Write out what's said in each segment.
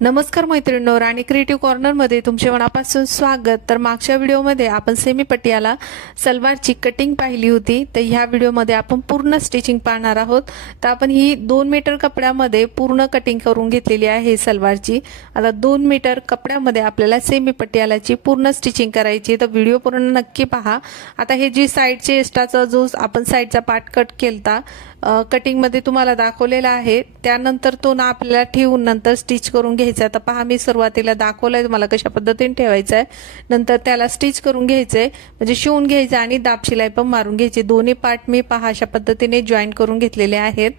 नमस्कार मैत्रिणींनो, राणी क्रिएटिव्ह कॉर्नरमध्ये तुमचे मनापासून स्वागत। तर मागच्या व्हिडिओमध्ये आपण सेमी पट्ट्याला सलवारची कटिंग पाहिली होती, तर ह्या व्हिडिओमध्ये आपण पूर्ण स्टिचिंग पाहणार आहोत। तर आपण ही 2 मीटर कपड्यामध्ये पूर्ण कटिंग करून घेतलेली आहे सलवारची। आता 2 मीटर कपड्यामध्ये आपल्याला सेमी पट्ट्यालाची पूर्ण स्टिचिंग करायची, तर व्हिडिओ पूर्ण नक्की पहा। आता हे जी साइडचे एक्स्ट्राचा जो आपण साइडचा पार्ट कट केलता कटिंग मध्ये तुम्हाला दाखवलेला आहे, त्यानंतर तो ना आपल्याला ठेवून नंतर स्टिच करून घ्यायचा। आता पहा, मी सुरुवातीला दाखवलंय तुम्हाला कशा पद्धतीने ठेवायचं आहे, नंतर त्याला स्टिच करून घ्यायचंय, म्हणजे शिवून घ्यायचं आणि दाब शिलाई पण मारून घ्यायची। दोन्ही पार्ट मी पहा अशा पद्धतीने जॉईन करून घेतलेले आहेत।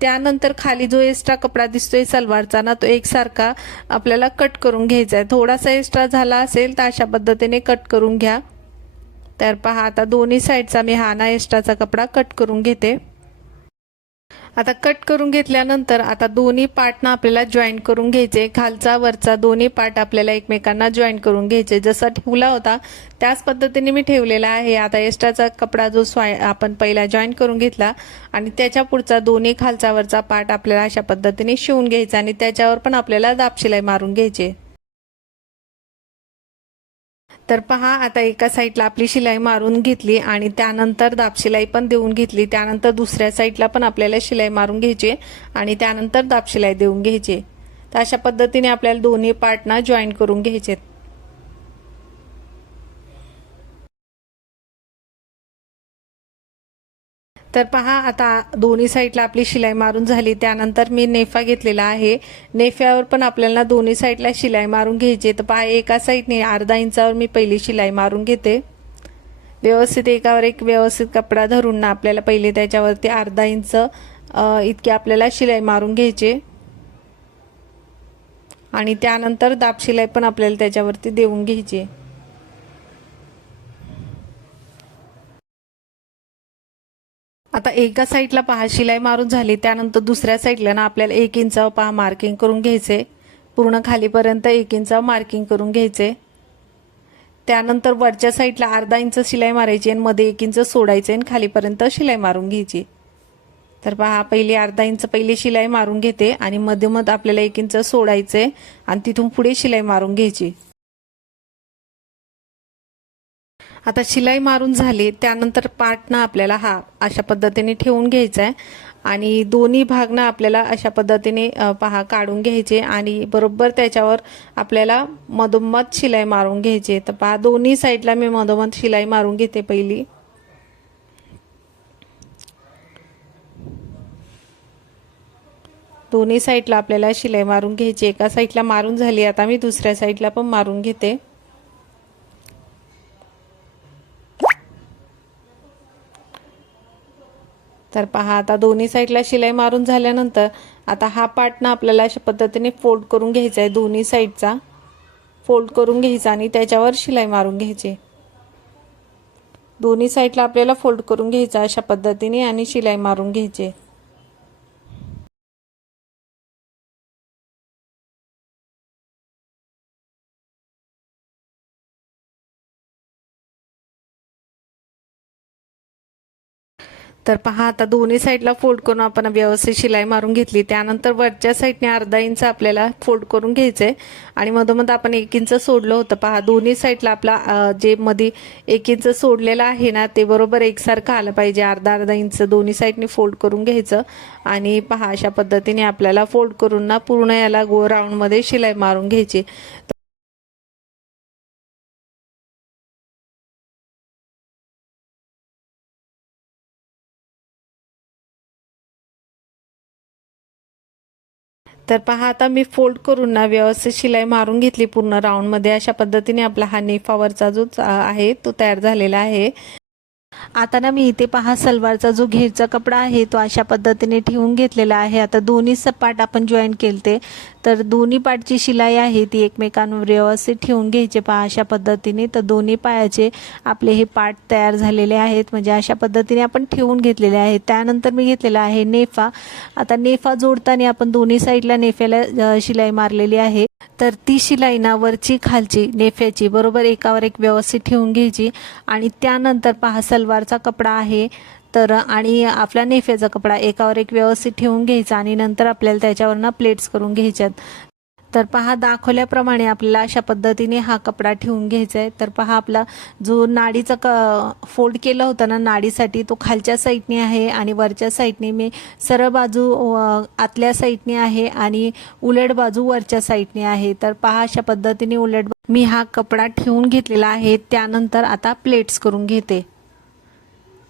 त्यानंतर खाली जो एक्स्ट्रा कपडा दिसतोय सलवारचा ना, तो एकसारखा आपल्याला कट करून घ्यायचा आहे। थोडासा एक्स्ट्रा झाला असेल तर अशा पद्धतीने कट करून घ्या। तर पहा, आता दोन्ही साइडचा मी हा ना एक्स्ट्राचा कपडा कट करून घेते। आता कट करून घेतल्यानंतर आता दोन्ही पार्ट ना आपल्याला जॉईन करून घ्यायचे, खालचा वरचा दोन्ही पार्ट आपल्याला एकमेकांना जॉईन करून घ्यायचे। जसा ठेवला होता त्याच पद्धतीने मी ठेवलेला आहे। आता एक्स्ट्राचा कपडा जो आपण पहिला जॉईन करून घेतला आणि त्याच्या पुढचा दोन्ही खालचा वरचा पार्ट आपल्याला अशा पद्धतीने शिवून घ्यायचा आणि त्याच्यावर पण आपल्याला दाब शिलाई मारून घ्यायची। तर पहा, आता एका साइडला आपली शिलाई मारून घेतली आणि त्यानंतर दाब शिलाई पण देऊन घेतली। त्यानंतर दुसऱ्या साइडला पण आपल्याला शिलाई मारून घ्यायची आणि त्यानंतर दाब शिलाई देऊन घ्यायची। तर अशा पद्धतीने आपल्याला दोन्ही पार्ट ना जॉईन करून घ्यायचे। तर पहा, आता दोन्ही साइडला आपली शिलाई मारून झाली। त्यानंतर मी नेफा घेतलेला आहे, नेफ्यावर पण आपल्याला दोन्ही साइडला शिलाई मारून घ्यायची। तर पहा, एका साइडने अर्धा इंचावर मी पहिली शिलाई मारून घेते। व्यवस्थित एकावर एक व्यवस्थित कपडा धरून ना आपल्याला पहिले त्याच्यावरती अर्धा इंच इतकी आपल्याला शिलाई मारून घ्यायची आणि त्यानंतर दाब शिलाई पण आपल्याला त्याच्यावरती देऊन घ्यायची। आता एका साइडला पहा शिलाई मारून झाली, त्यानंतर दुसऱ्या साइडला ना आपल्याला 1 इंचावर पहा मार्किंग करून घ्यायचे। पूर्ण खालीपर्यंत 1 इंचावर मार्किंग करून घ्यायचे। त्यानंतर वरच्या साइडला अर्धा इंच शिलाई मारायची आणि मध्ये 1 इंच सोडायचे आणि खालीपर्यंत शिलाई मारून घ्यायची। तर पहा, पहिली अर्धा इंच पहिली शिलाई मारून घेते आणि मधोमध आपल्याला 1 इंच सोडायचे आणि तिथून पुढे शिलाई मारून घ्यायची। आता शिलाई मारून झाली, त्यानंतर पार्ट ना आपल्याला हा अशा पद्धतीने ठेवून घ्यायचा आहे आणि दोन्ही भाग ना आपल्याला अशा पद्धतीने पहा काढून घ्यायचे आणि बरोबर त्याच्यावर आपल्याला मधोमध शिलाई मारून घ्यायची। तर पहा, दोन्ही साइडला मी मधोमध शिलाई मारून घेते पहिली। दोन्ही साइडला आपल्याला शिलाई मारून घ्यायची। एका साइडला मारून झाली, आता मी दुसऱ्या साइडला पण मारून घेते। तर पहा, आता दोन्ही साइडला शिलाई मारून झाल्यानंतर आता हा पार्ट ना आपल्याला अशा पद्धतीने फोल्ड करून घ्यायचा आहे। दोन्ही साइडचा फोल्ड करून घ्यायचा आणि त्याच्यावर शिलाई मारून घ्यायची। दोन्ही साइडला आपल्याला फोल्ड करून घ्यायचा अशा पद्धतीने आणि शिलाई मारून घ्यायची। तर पहा, आता दोन्ही साइडला फोल्ड करून आपण व्यवस्थित शिलाई मारून घेतली। त्यानंतर वरच्या साइडने अर्धा इंच आपल्याला फोल्ड करून घ्यायचंय आणि मधोमध आपण 1 इंच सोडलं होतं। पहा, दोन्ही साइडला आपला जे मध्ये 1 इंच सोडलेला आहे ना, ते बरोबर एकसारखं आलं पाहिजे। अर्धा इंच दोन्ही साइडने फोल्ड करून घ्यायचं आणि पहा अशा पद्धतीने आपल्याला फोल्ड करून ना पूर्ण याला गोल राऊंड मध्ये शिलाई मारून घ्यायची। तर पहा, आता मी फोल्ड करून ना व्यवस्थित शिलाई मारून घेतली पूर्ण राऊंड मध्ये। अशा पद्धतीने आपला हा नेफावरचा जो आहे तो तयार झालेला आहे। आता ना मी इथे पहा सलवारचा जो घेरचा कपडा आहे तो अशा पद्धतीने ठेवून घेतलेला आहे। आता दोन्ही पार्ट आपण जॉईन केलते, तर दोन्ही पार्टची शिलाई आहे ती एकमेकांवर व्यवस्थित ठेवून घ्यायचे। पहा अशा पद्धतीने, तर दोन्ही पायाचे आपले हे पार्ट तयार झालेले आहेत, म्हणजे अशा पद्धतीने आपण ठेवून घेतलेले आहेत। त्यानंतर मी घेतलेला आहे नेफा। आता नेफा जोडताना आपण दोन्ही साइडला नेफ्याला शिलाई मारलेली आहे, तर ती शिलाई ना वरची खालची नेफ्याची बरोबर एकावर एक व्यवस्थित ठेवून घ्यायची आणि त्यानंतर पहा सलवारचा कपडा आहे तर आणि आपला नेफ्याचा कपडा एकावर एक व्यवस्थित ठेवून घ्यायचा आणि नंतर आपल्याला त्याच्यावरनं प्लेट्स करून घ्यायच्यात। तर पहा दाखवल्याप्रमाणे आपल्याला अशा पद्धतीने हा कपडा ठेवून घ्यायचा आहे। तर पहा आपला जो नाडीचा फोल्ड केला होता ना नाडीसाठी, तो खालच्या साईडने आहे आणि वरच्या साईडने मी सरळ बाजू आतल्या साईडने आहे आणि उलट बाजू वरच्या साईडने आहे। तर पहा अशा पद्धतीने उलट मी हा कपडा ठेवून घेतलेला आहे। त्यानंतर आता प्लेट्स करून घेते।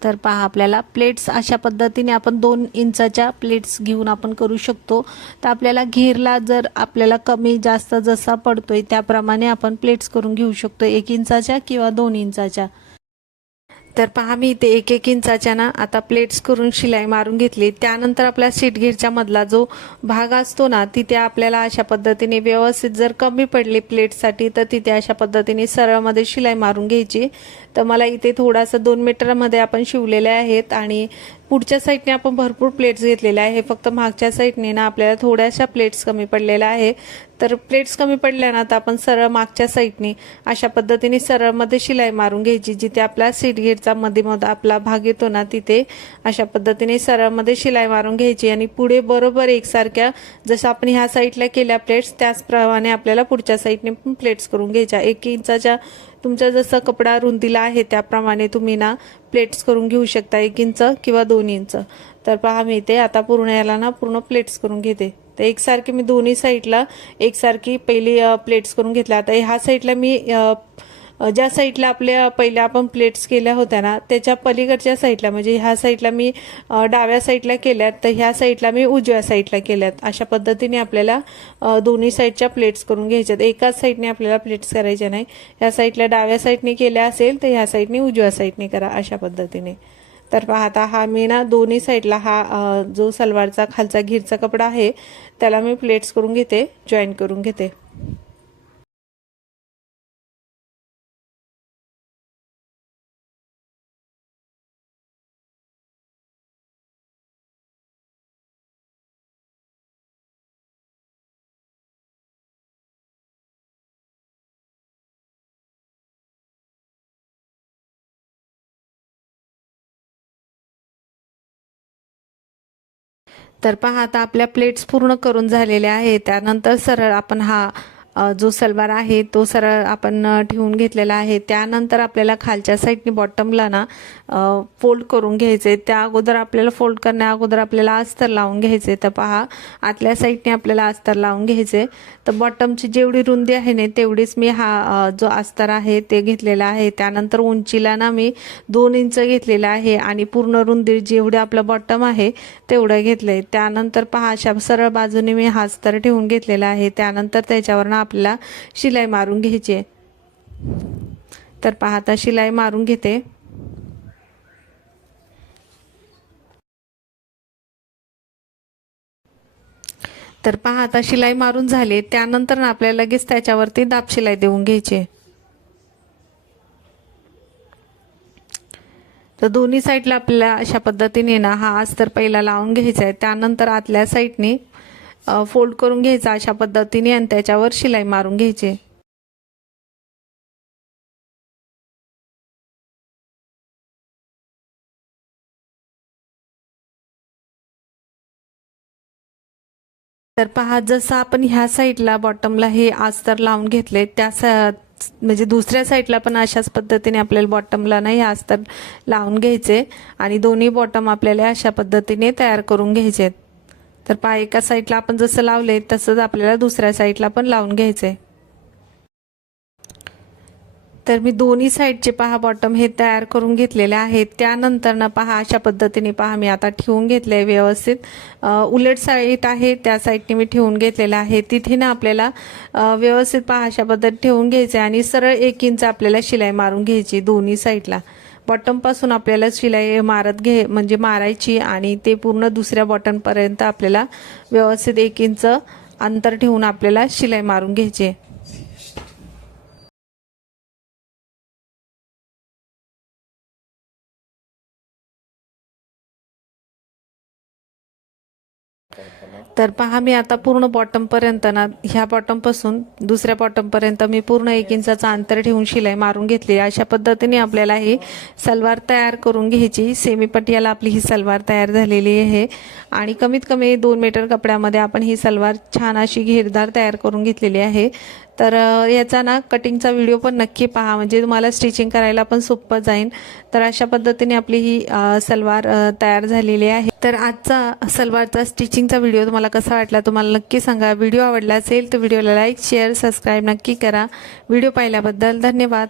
तर पहा आपल्याला प्लेट्स अशा पद्धतीने आपण 2 इंचाच्या प्लेट्स घेऊन आपण करू शकतो। तर आपल्याला घेरला जर आपल्याला कमी जास्त जसा पडतोय त्याप्रमाणे आपण प्लेट्स करून घेऊ शकतो, 1 इंचाच्या किंवा 2 इंचाच्या। तर पहा मी इथे 1-1 इंचाच्या ना आता प्लेट्स करून शिलाई मारून घेतली। त्यानंतर आपला सीट घेरच्या मधला जो भाग असतो ना, तिथे आपल्याला अशा पद्धतीने व्यवस्थित जर कमी पडली प्लेटसाठी तर तिथे अशा पद्धतीने सरळमध्ये शिलाई मारून घ्यायची। तर मला इथे थोडासा 2 मीटरमध्ये आपण शिवलेले आहेत आणि पुढच्या साईडने आपण भरपूर प्लेट्स घेतलेल्या आहे, फक्त मागच्या साईडने ना आपल्याला थोड्याशा प्लेट्स कमी पडलेल्या आहे। तर प्लेट्स कमी पडल्या ना तर आपण सरळ मागच्या साईडने अशा पद्धतीने सरळमध्ये शिलाई मारून घ्यायची। जिथे आपला सीट घेरचा मध्ये आपला भाग येतो ना तिथे अशा पद्धतीने सरळमध्ये शिलाई मारून घ्यायची आणि पुढे बरोबर एकसारख्या जसं आपण ह्या साईडला केल्या प्लेट्स त्याचप्रमाणे आपल्याला पुढच्या साईडने पण प्लेट्स करून घ्यायच्या। 1 इंचाच्या तुमचा जसा कपडा रुंदीला आहे त्याप्रमाणे तुम्ही ना प्लेट्स करून घेऊ शकता, 1 इंच किंवा 2 इंच। तर पहा मी इथे आता पूर्ण याला ना पूर्ण प्लेट्स करून घेते। तर एकसारखी मी दोन्ही साईडला एकसारखी पहिली प्लेट्स करून घेतल्या। आता ह्या साईडला मी ज्या साईडला आपल्या पहिल्या आपण प्लेट्स केल्या होत्या ना त्याच्या पलीकडच्या साईडला म्हणजे ह्या साईडला मी डाव्या साईडला केल्यात, तर ह्या साईडला मी उजव्या साईडला केल्यात। अशा पद्धतीने आपल्याला दोन्ही साईडच्या प्लेट्स करून घ्यायच्यात। एकाच साईडने आपल्याला प्लेट्स करायच्या नाही, ह्या साईडला डाव्या साईडने केल्या असेल तर ह्या साईडने उजव्या साईडने करा अशा पद्धतीने। तर पाहता हा मी ना दोन्ही साईडला हा जो सलवारचा खालचा घेरचा कपडा आहे त्याला मी प्लेट्स करून घेते, जॉईन करून घेते। तर पहा आता आपल्या प्लेट्स पूर्ण करून झालेल्या आहेत। त्यानंतर सरळ आपण हा जो सलवार आहे तो सरळ आपण ठेवून घेतलेला आहे। त्यानंतर आपल्याला खालच्या साईडने बॉटमला ना फोल्ड करून घ्यायचे। त्या अगोदर आपल्याला फोल्ड करण्या अगोदर आपल्याला अस्तर लावून घ्यायचे। तर पहा आतल्या साईडने आपल्याला अस्तर लावून घ्यायचे। तर बॉटमची जेवढी रुंदी आहे ना तेवढीच मी हा जो अस्तर आहे ते घेतलेला आहे। त्यानंतर उंचीला ना मी 2 इंच घेतलेला आहे आणि पूर्ण रुंदी जेवढी आपलं बॉटम आहे तेवढं घेतलंय। त्यानंतर पहा अशा सरळ बाजूने मी हा अस्तर ठेवून घेतलेला आहे। त्यानंतर त्याच्यावर ना आपल्याला शिलाई मारून घ्यायची आहे। तर पहा आता शिलाई मारून घेते। तर पहा आता शिलाई मारून झाली। त्यानंतर आपल्याला लगेच त्याच्यावरती दाब शिलाई देऊन घ्यायची। तर दोन्ही साईडला आपल्याला अशा पद्धतीने ना हा अस्तर पहिला लावून घ्यायचा आहे। त्यानंतर आतल्या साईडने फोल्ड करून घ्यायचा अशा पद्धतीने आणि त्याच्यावर शिलाई मारून घ्यायची। तर पहा जसं आपण ह्या साईडला बॉटमला हे अस्तर लावून घेतले त्या म्हणजे दुसऱ्या साईडला पण अशाच पद्धतीने आपल्याला बॉटमला नाही अस्तर लावून घ्यायचे आणि दोन्ही बॉटम आपल्याला अशा पद्धतीने तयार करून घ्यायचे। तर पहा एका साईडला आपण जसं लावले तसंच आपल्याला दुसऱ्या साईडला पण लावून घ्यायचे। तर मी दोन्ही साईडचे पहा बॉटम हे तयार करून घेतलेले आहेत। त्यानंतर ना पहा अशा पद्धतीने पहा मी आता ठेवून घेतले व्यवस्थित। उलट साईड आहे त्या साईडने मी ठेवून घेतलेलं आहे। तिथे ना आपल्याला व्यवस्थित पहा अशा पद्धतीने ठेवून घ्यायचे आणि सरळ 1 इंच आपल्याला शिलाई मारून घ्यायची दोन्ही साईडला। बॉटम पासून आपल्याला शिलाई म्हणजे मारायची आणि ते पूर्ण दुसऱ्या बॉटम पर्यंत आपल्याला व्यवस्थित 1 इंच अंतर ठेवून आपल्याला शिलाई मारून घ्यायची। तर पहा मी आता पूर्ण बॉटम पर्यंत ना ह्या बॉटम पासून दुसऱ्या बॉटम पर्यंत मी पूर्ण 1 इंचाचा अंतर ठेवून शिलाई मारून घेतली। अशा पद्धतीने आपल्याला ही सलवार तयार करून घ्यायची। सेमी पटियाला आपली ही सलवार तयार झालेली आहे आणि कमीत कमी 2 मीटर कपड्यामध्ये आपण ही सलवार छान अशी घेरदार तयार करून घेतलेली आहे। तर याचा ना कटिंगचा व्हिडिओ पण नक्की पहा, म्हणजे तुम्हाला स्टिचिंग करायला पण सोपं जाईल। तर अशा पद्धतीने आपली ही सलवार तयार झालेली आहे। तर आजचा सलवारचा स्टिचिंगचा व्हिडिओ तुम्हाला कसा वाटला तुम्हाला नक्की सांगा। व्हिडिओ आवडला असेल तर व्हिडिओला लाईक शेअर सबस्क्राईब नक्की करा। व्हिडिओ पाहिल्याबद्दल धन्यवाद।